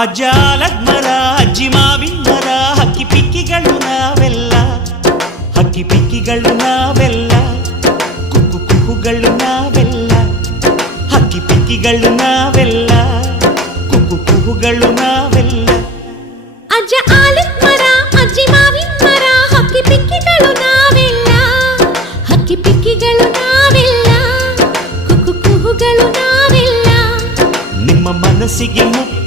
ಅಜ್ಜಾಲದ ಮರ ಅಜ್ಜಿ ಮಾವಿನ ಮರ ಹಕ್ಕಿ ಪಿಕ್ಕಿಗಳು ನಾವೆಲ್ಲ, ಹಕ್ಕಿ ಪಿಕ್ಕಿಗಳು ನಾವೆಲ್ಲ, ಕುಕ್ಕು ಕುಹುಗಳು ನಾವೆಲ್ಲ, ಹಕ್ಕಿ ಪಿಕ್ಕಿಗಳು ನಾವೆಲ್ಲ, ಕುಕ್ಕು ಕುಹುಗಳು ನಾವೆಲ್ಲ. ಅಜ್ಜ ಆಲದ ಮರ ಅಜ್ಜಿ ಮಾವಿನ ಮರ ಹಕ್ಕಿ ಪಿಕ್ಕಿಗಳು ನಾವೆಲ್ಲ, ಹಕ್ಕಿ ಪಿಕ್ಕಿಗಳು ನಾವೆಲ್ಲ, ಕುಕ್ಕು ಕುಹುಗಳು ನಾವೆಲ್ಲ. ನಿಮ್ಮ ಮನಸ್ಸಿಗೆ ಮುಕ್ತ